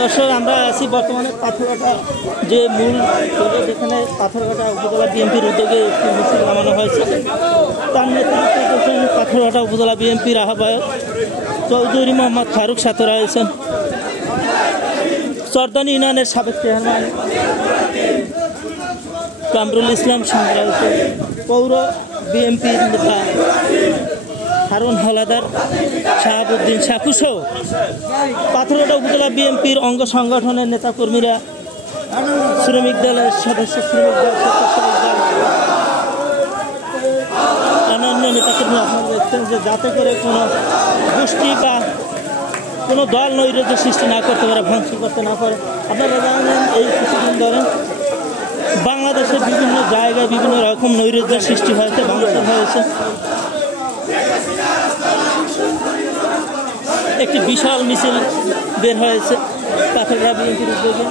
দর্শক আমরা আছি বর্তমানে পাথরঘাটা যে মূল যেখানে পাথরঘাটা উপজেলা বিএনপির উদ্যোগে একটি মিছিল নামানো হয়েছে। তার নেতৃত্বে করছেন পাথরঘাটা উপজেলা বিএনপির আহ্বায়ক চৌধুরী মোহাম্মদ ফারুক সাথে রয়েছেন চরদানি ইউনিয়নের সাবেক চেয়ারম্যান কামরুল ইসলাম সঙ্গে রয়েছে পৌর বিএনপির নেতা হারুন হালাদার শাহাবুদ্দিন শাকুসহ পাথরঘাটা উপজেলা বিএনপির অঙ্গ সংগঠনের নেতাকর্মীরা শ্রমিক দলের সদস্য শ্রমিক দল অন্যান্য নেতাকর্মী আপনারা দেখছেন যে যাতে করে কোনো গোষ্ঠী বা কোনো দল নৈরাজ্য সৃষ্টি না করতে পারে, ভাঙচুর করতে না পারে। আপনারা জানেন এই কিছুদিন ধরে বাংলাদেশের বিভিন্ন জায়গায় বিভিন্ন রকম নৈরাজ্যের সৃষ্টি হয়েছে, ভাঙচুর হয়েছে। একটি বিশাল মিছিল বের হয়েছে পাথরঘাটা বিএনপির উদ্যোগে।